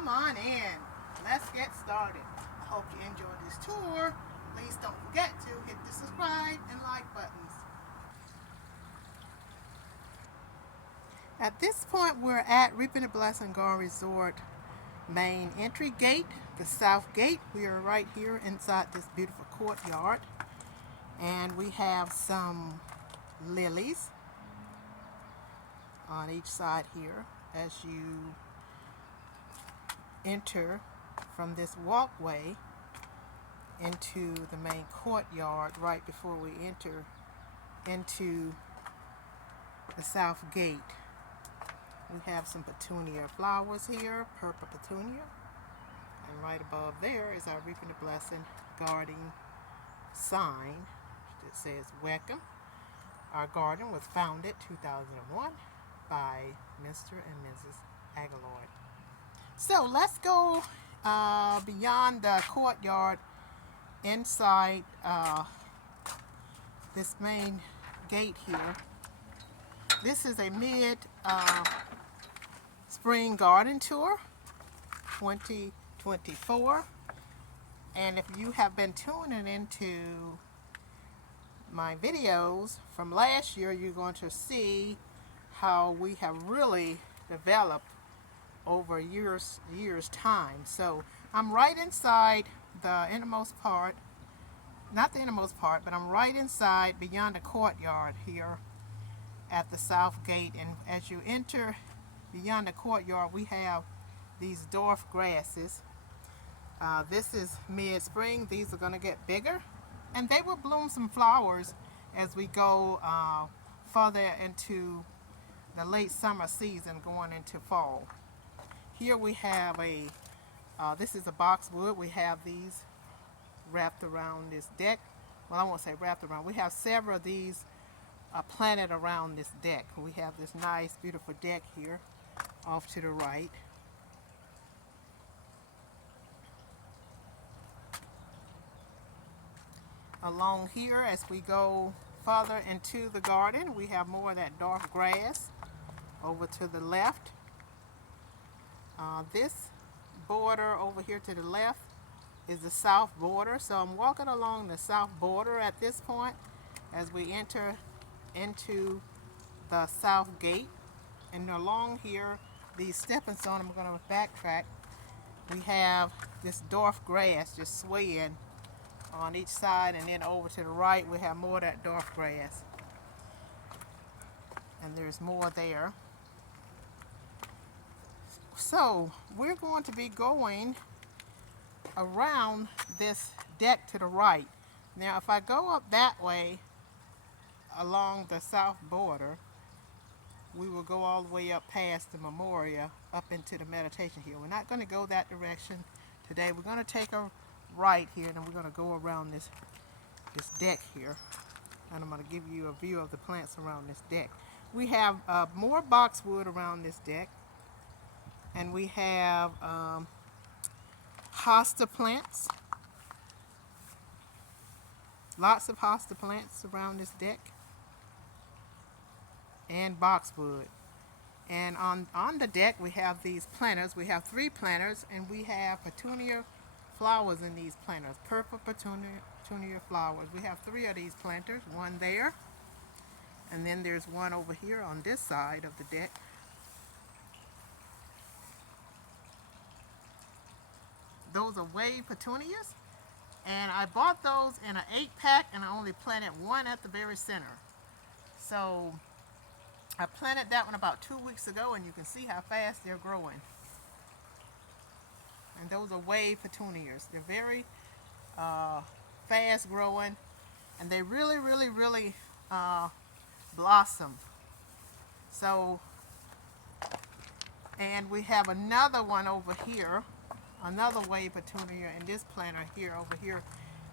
Come on in. Let's get started. I hope you enjoyed this tour. Please don't forget to hit the subscribe and like buttons. At this point, we're at Reaping the Blessing Garden Resort main entry gate, the south gate. We are right here inside this beautiful courtyard, and we have some lilies on each side here as you enter from this walkway into the main courtyard. Right before we enter into the south gate, we have some petunia flowers here, purple petunia, and right above there is our Reaping the Blessing garden sign that says welcome. Our garden was founded 2001 by Mr. and Mrs. Aguillard. So let's go beyond the courtyard inside this main gate here. This is a spring garden tour 2024, and if you have been tuning into my videos from last year, you're going to see how we have really developed over years time. So I'm right inside the innermost part, not the innermost part, but I'm right inside beyond the courtyard here at the south gate. And as you enter beyond the courtyard, we have these dwarf grasses. This is mid-spring. These are going to get bigger, and they will bloom some flowers as we go further into the late summer season going into fall. Here we have this is a boxwood. We have these wrapped around this deck. Well, I won't say wrapped around. We have several of these planted around this deck. We have this nice, beautiful deck here off to the right. Along here, as we go further into the garden, we have more of that dark grass over to the left. This border over here to the left is the south border. So I'm walking along the south border at this point as we enter into the south gate. And along here, these stepping stones, I'm going to backtrack, we have this dwarf grass just swaying on each side, and then over to the right we have more of that dwarf grass, and there's more there. So we're going to be going around this deck to the right. Now if I go up that way along the south border, we will go all the way up past the memorial up into the meditation hill. We're not going to go that direction today. We're going to take a right here, and we're going to go around this deck here, and I'm going to give you a view of the plants around this deck. We have more boxwood around this deck, and we have hosta plants, lots of hosta plants around this deck, and boxwood. And on the deck we have these planters. We have 3 planters, and we have petunia flowers in these planters, purple petunia flowers. We have 3 of these planters, one there, and then there's one over here on this side of the deck. Those are wave petunias, and I bought those in an 8-pack, and I only planted one at the very center. So I planted that one about 2 weeks ago, and you can see how fast they're growing. And those are wave petunias. They're very fast growing, and they really blossom. So, and we have another one over here, another wave petunia in this planter here, over here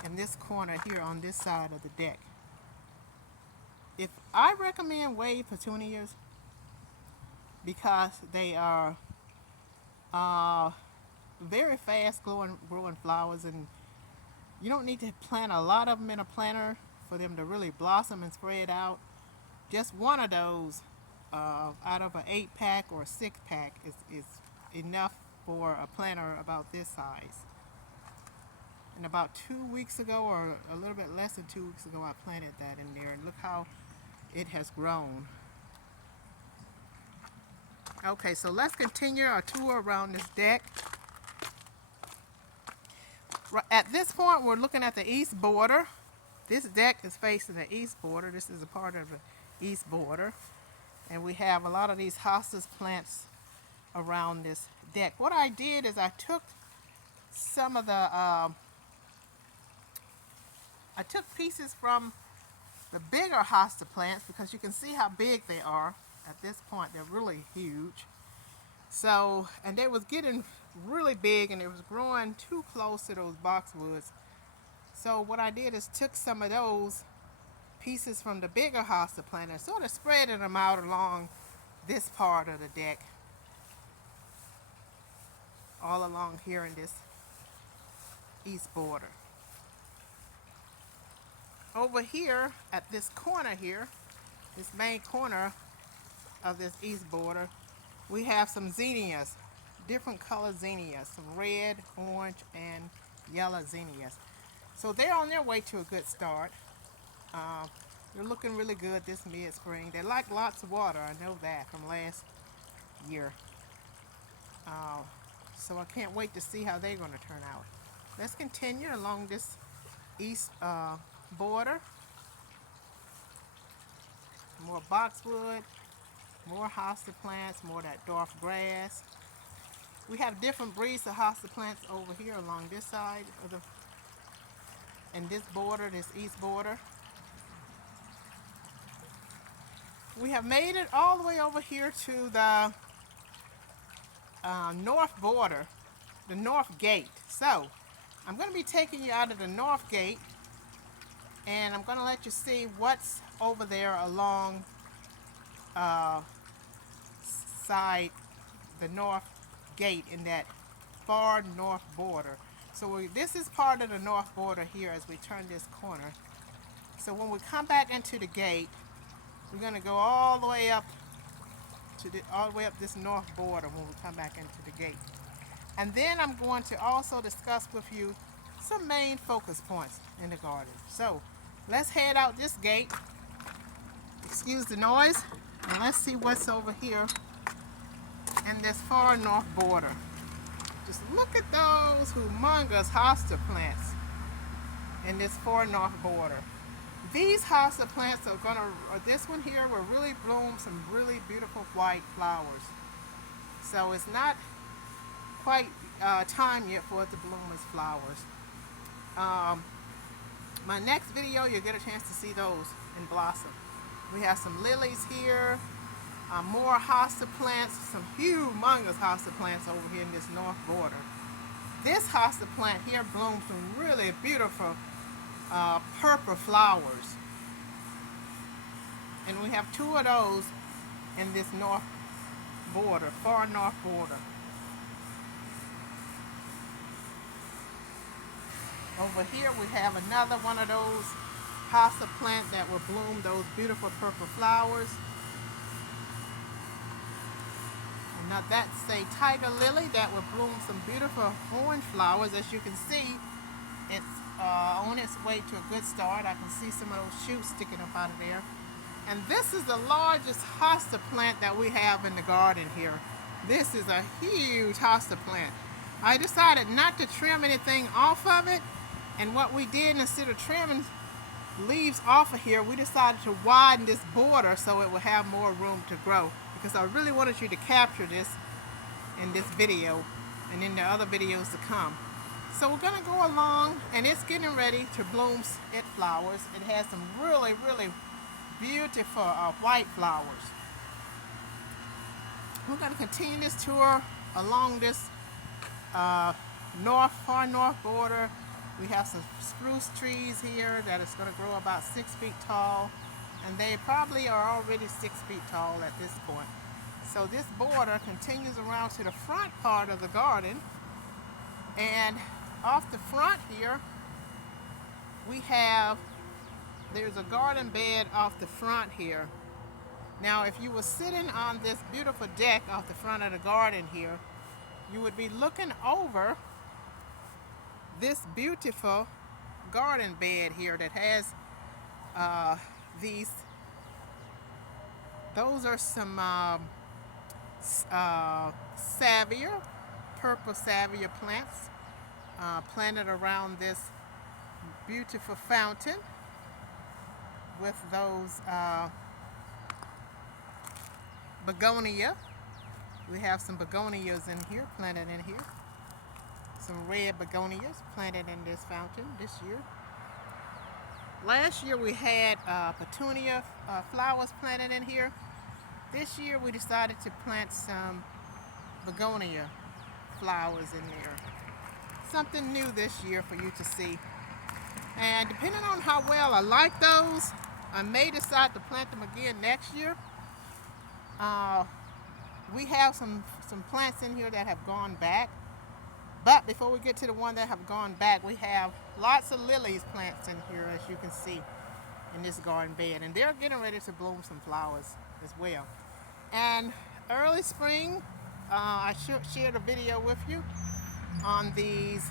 in this corner here on this side of the deck. If I recommend wave petunias because they are very fast growing flowers, and you don't need to plant a lot of them in a planter for them to really blossom and spread out. Just one of those out of an 8-pack or a 6-pack is enough for a planter about this size. And about 2 weeks ago, or a little bit less than 2 weeks ago, I planted that in there, and look how it has grown. Okay, so let's continue our tour around this deck. At this point, we're looking at the east border. This deck is facing the east border. This is a part of the east border. And we have a lot of these hostas plants around this deck. What I did is I took some of the, I took pieces from the bigger hosta plants, because you can see how big they are. At this point, they're really huge. So, and they was getting really big, and it was growing too close to those boxwoods. So what I did is took some of those pieces from the bigger hosta plant and sort of spreading them out along this part of the deck, all along here in this east border. Over here at this corner here, this main corner of this east border, we have some zinnias, different color zinnias, some red, orange, and yellow zinnias. So they're on their way to a good start. They're looking really good this mid-spring. They like lots of water, I know that from last year. So I can't wait to see how they're going to turn out. Let's continue along this east border. More boxwood, more hosta plants, more of that dwarf grass. We have different breeds of hosta plants over here along this side of the, and this border, this east border. We have made it all the way over here to the north border, the north gate. So I'm going to be taking you out of the north gate, and I'm going to let you see what's over there along side the north gate in that far north border. So this is part of the north border here as we turn this corner. So when we come back into the gate, we're going to go all the way up to this north border when we come back into the gate. And then I'm going to also discuss with you some main focus points in the garden. So let's head out this gate. Excuse the noise. And let's see what's over here in this far north border. Just look at those humongous hosta plants in this far north border. These hosta plants are this one here will really bloom some really beautiful white flowers. So it's not quite time yet for it to bloom its flowers. My next video, you'll get a chance to see those in blossom. We have some lilies here, more hosta plants, some humongous hosta plants over here in this north border. This hosta plant here blooms some really beautiful purple flowers. And we have two of those in this north border, far north border. Over here we have another one of those hosta plant that will bloom those beautiful purple flowers. And now that's a tiger lily that will bloom some beautiful orange flowers. As you can see, it's on its way to a good start. I can see some of those shoots sticking up out of there. And this is the largest hosta plant that we have in the garden here. This is a huge hosta plant. I decided not to trim anything off of it, and what we did, instead of trimming leaves off of here, we decided to widen this border so it will have more room to grow, because I really wanted you to capture this in this video and in the other videos to come. So we're going to go along, and it's getting ready to bloom its flowers. It has some really, really beautiful white flowers. We're going to continue this tour along this far north border. We have some spruce trees here that is going to grow about 6 feet tall, and they probably are already 6 feet tall at this point. So this border continues around to the front part of the garden, and off the front here there's a garden bed off the front here. Now if you were sitting on this beautiful deck off the front of the garden here, you would be looking over this beautiful garden bed here that has these. Those are some salvia, purple salvia plants planted around this beautiful fountain with those begonia. We have some begonias in here, planted in here. Some red begonias planted in this fountain this year. Last year we had petunia flowers planted in here. This year we decided to plant some begonia flowers in there. Something new this year for you to see. And depending on how well I like those, I may decide to plant them again next year. We have some plants in here that have gone back. But before we get to the one that have gone back, we have lots of lilies plants in here, as you can see, in this garden bed. And they're getting ready to bloom some flowers as well. And early spring, I shared a video with you on these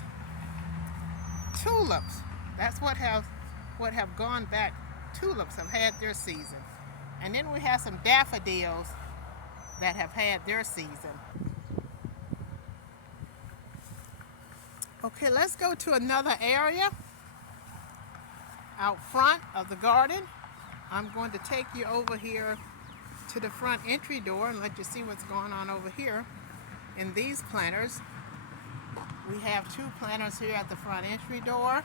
tulips. That's what have gone back. Tulips have had their season. And then we have some daffodils that have had their season. Okay, let's go to another area out front of the garden. I'm going to take you over here to the front entry door and let you see what's going on over here in these planters. We have two planters here at the front entry door,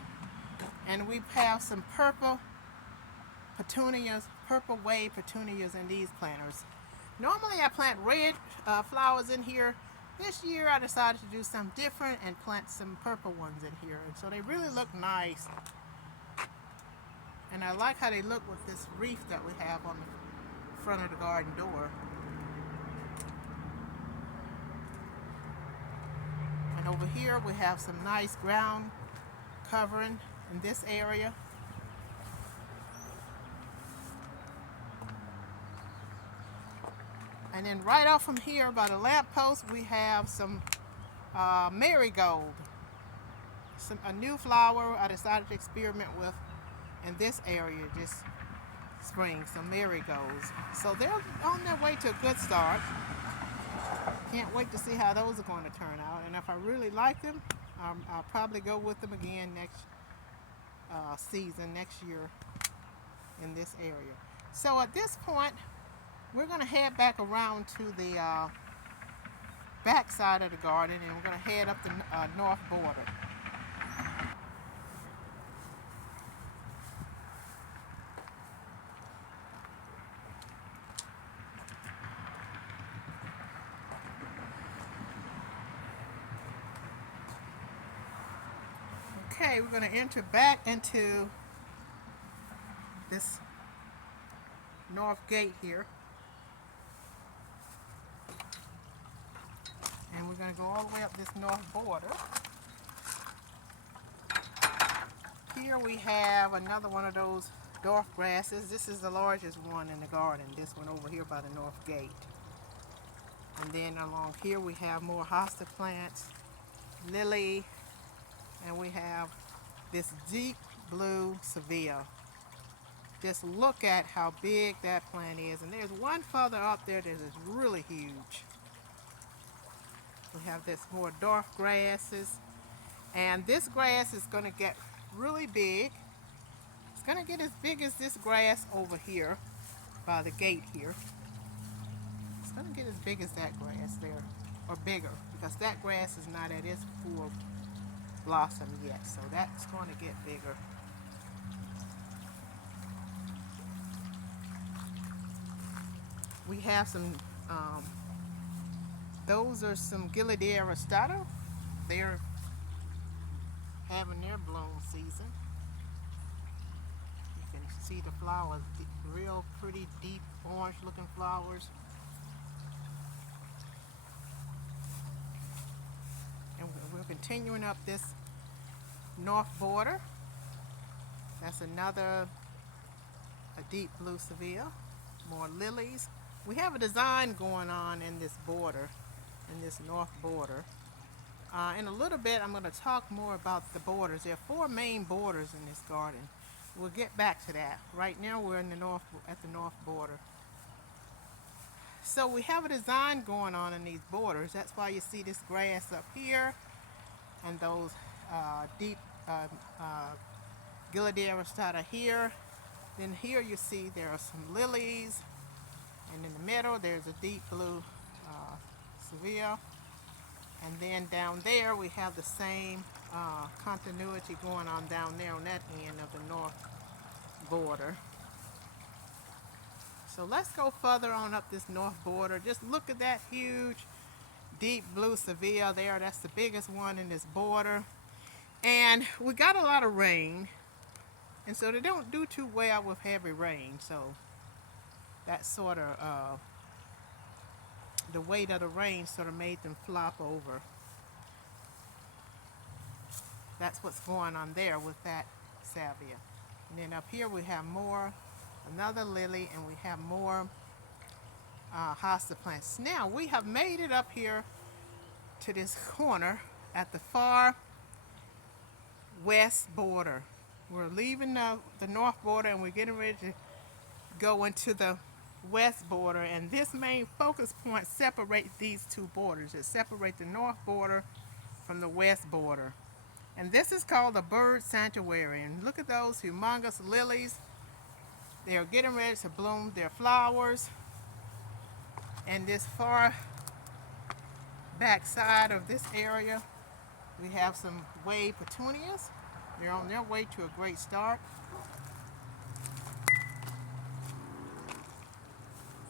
and we have some purple petunias, purple wave petunias in these planters. Normally I plant red flowers in here. This year I decided to do something different and plant some purple ones in here. And so they really look nice. And I like how they look with this wreath that we have on the front of the garden door. And over here we have some nice ground covering in this area. And then right off from here by the lamppost we have some marigold. A new flower I decided to experiment with in this area this spring, some marigolds. So they're on their way to a good start. Can't wait to see how those are going to turn out. And if I really like them, I'll probably go with them again next season, next year in this area. So at this point, we're going to head back around to the back side of the garden, and we're going to head up the north border. Okay, we're going to enter back into this north gate here. And we're going to go all the way up this north border. Here we have another one of those dwarf grasses. This is the largest one in the garden, this one over here by the north gate. And then along here we have more hosta plants, lily, and we have this deep blue seville. Just look at how big that plant is. And there's one further up there that is really huge. We have this more dwarf grasses, and this grass is going to get really big. It's going to get as big as this grass over here by the gate here. It's going to get as big as that grass there, or bigger, because that grass is not at its full blossom yet, so that's going to get bigger. We have some those are some Aguillard aristata. They're having their bloom season. You can see the flowers, real pretty deep orange looking flowers. And we're continuing up this north border. That's another a deep blue seville. More lilies. We have a design going on in this border, in this north border. In a little bit, I'm going to talk more about the borders. There are 4 main borders in this garden. We'll get back to that. Right now, we're in the north, at the north border. So we have a design going on in these borders. That's why you see this grass up here and those deep Aguillard aristata here. Then here you see there are some lilies, and in the middle there's a deep blue Seville. And then down there we have the same continuity going on down there on that end of the north border. So let's go further on up this north border. Just look at that huge deep blue Seville there. That's the biggest one in this border. And we got a lot of rain, and so they don't do too well with heavy rain. So that sort of the weight of the rain sort of made them flop over. That's what's going on there with that salvia. And then up here we have more, another lily, and we have more hosta plants. Now we have made it up here to this corner at the far west border. We're leaving the north border and we're getting ready to go into the west border, and this main focus point separates these 2 borders. It separates the north border from the west border, and this is called the bird sanctuary. And look at those humongous lilies. They're getting ready to bloom their flowers. And this far back side of this area, we have some wave petunias. They're on their way to a great start.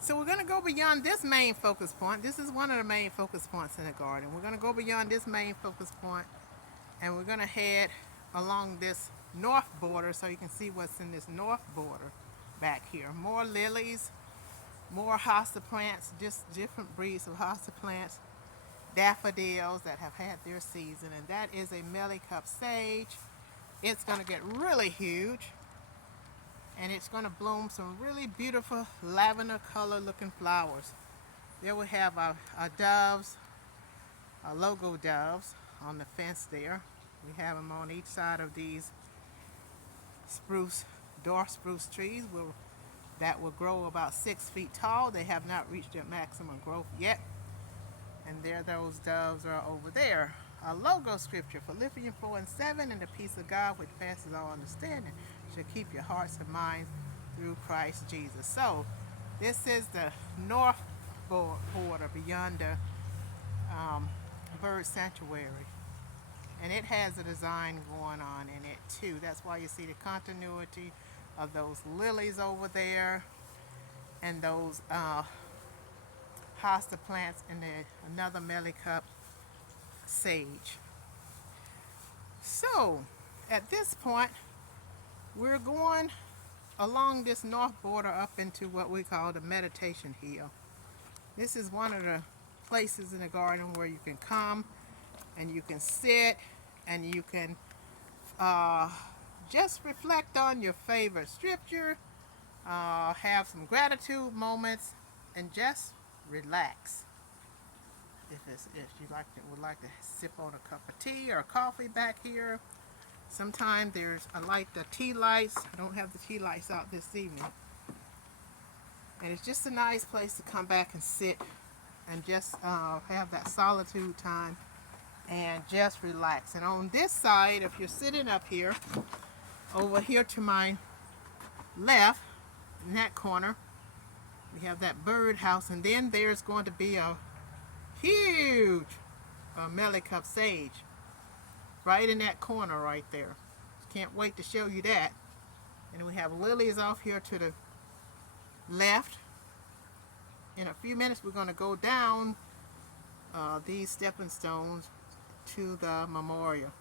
So we're going to go beyond this main focus point. This is one of the main focus points in the garden. We're going to go beyond this main focus point, and we're going to head along this north border so you can see what's in this north border back here. More lilies, more hosta plants, just different breeds of hosta plants, daffodils that have had their season, and that is a mealy-cup sage. It's going to get really huge, and it's going to bloom some really beautiful lavender color looking flowers. There we have our doves, our logo doves on the fence there. We have them on each side of these spruce, dwarf spruce trees that will grow about 6 feet tall. They have not reached their maximum growth yet. And there those doves are over there. Our logo scripture, Philippians 4:7, and the peace of God which passes all understanding shall keep your hearts and minds through Christ Jesus. So this is the north border beyond the bird sanctuary, and it has a design going on in it too. That's why you see the continuity of those lilies over there and those hosta plants and another mealy-cup sage. So at this point we're going along this north border up into what we call the meditation hill. This is one of the places in the garden where you can come and you can sit and you can just reflect on your favorite scripture, have some gratitude moments, and just relax. If you would like to sip on a cup of tea or coffee back here. Sometimes I light the tea lights. I don't have the tea lights out this evening. And it's just a nice place to come back and sit and just have that solitude time and just relax. And on this side, if you're sitting up here, over here to my left, in that corner, we have that birdhouse, and then there's going to be a huge mealy-cup sage right in that corner right there. Can't wait to show you that. And we have lilies off here to the left. In a few minutes we're going to go down these stepping stones to the memorial.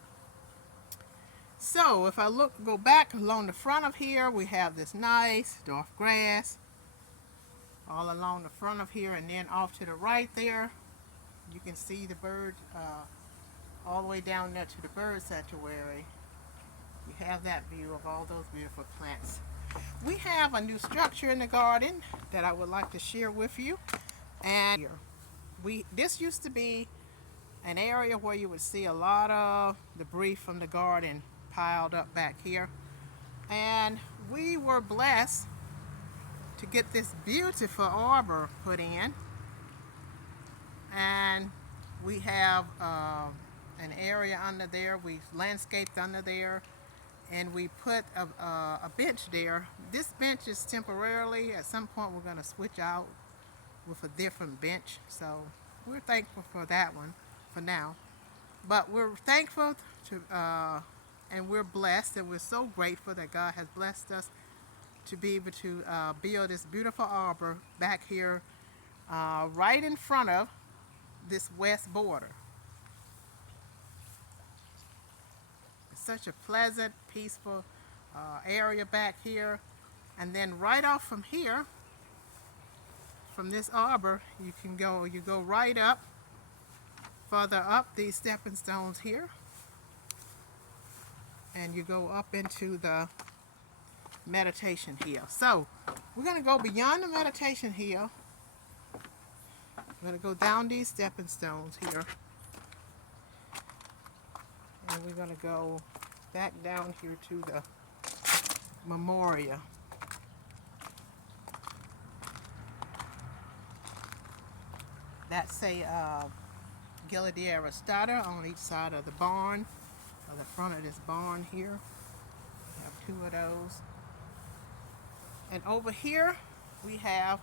So if I go back along the front of here, we have this nice dwarf grass all along the front of here, and then off to the right there you can see the bird all the way down there to the bird sanctuary. You have that view of all those beautiful plants. We have a new structure in the garden that I would like to share with you. And this used to be an area where you would see a lot of debris from the garden piled up back here. And we were blessed to get this beautiful arbor put in. And we have an area under there. We landscaped under there, and we put a bench there. This bench is temporarily. At some point we're going to switch out with a different bench, so we're thankful for that one for now. But we're thankful to and we're blessed, and we're so grateful that God has blessed us to be able to build this beautiful arbor back here right in front of this west border. It's such a pleasant, peaceful area back here. And then right off from here, from this arbor, you go right up, further up these stepping stones here, and you go up into the meditation hill. So we're going to go beyond the meditation hill. We're going to go down these stepping stones here, and we're going to go back down here to the memorial. That's a Aguillard starter on each side of the barn, or the front of this barn here. We have two of those. And over here we have